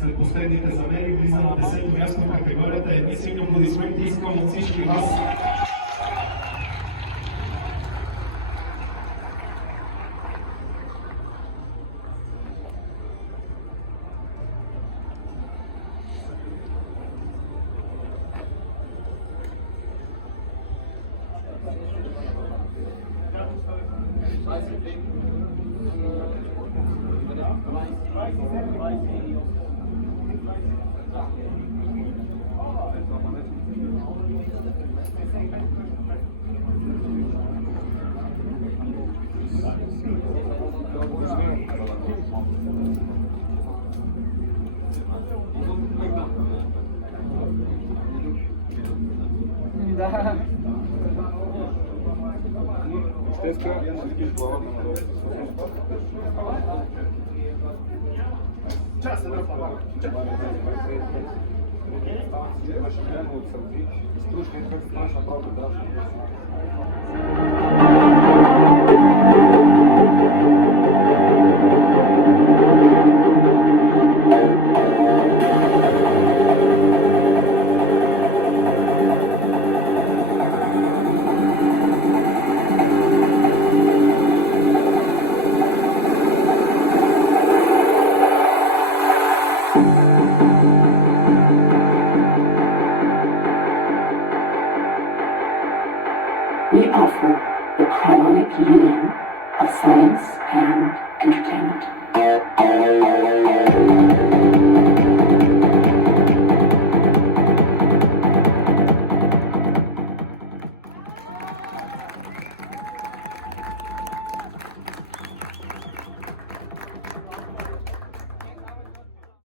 След последните замери влиза на 10-то място в категорията. Едни силни аплодисменти искам от всички вас. Да. Часа на това. Стружка е как страшна правда, да.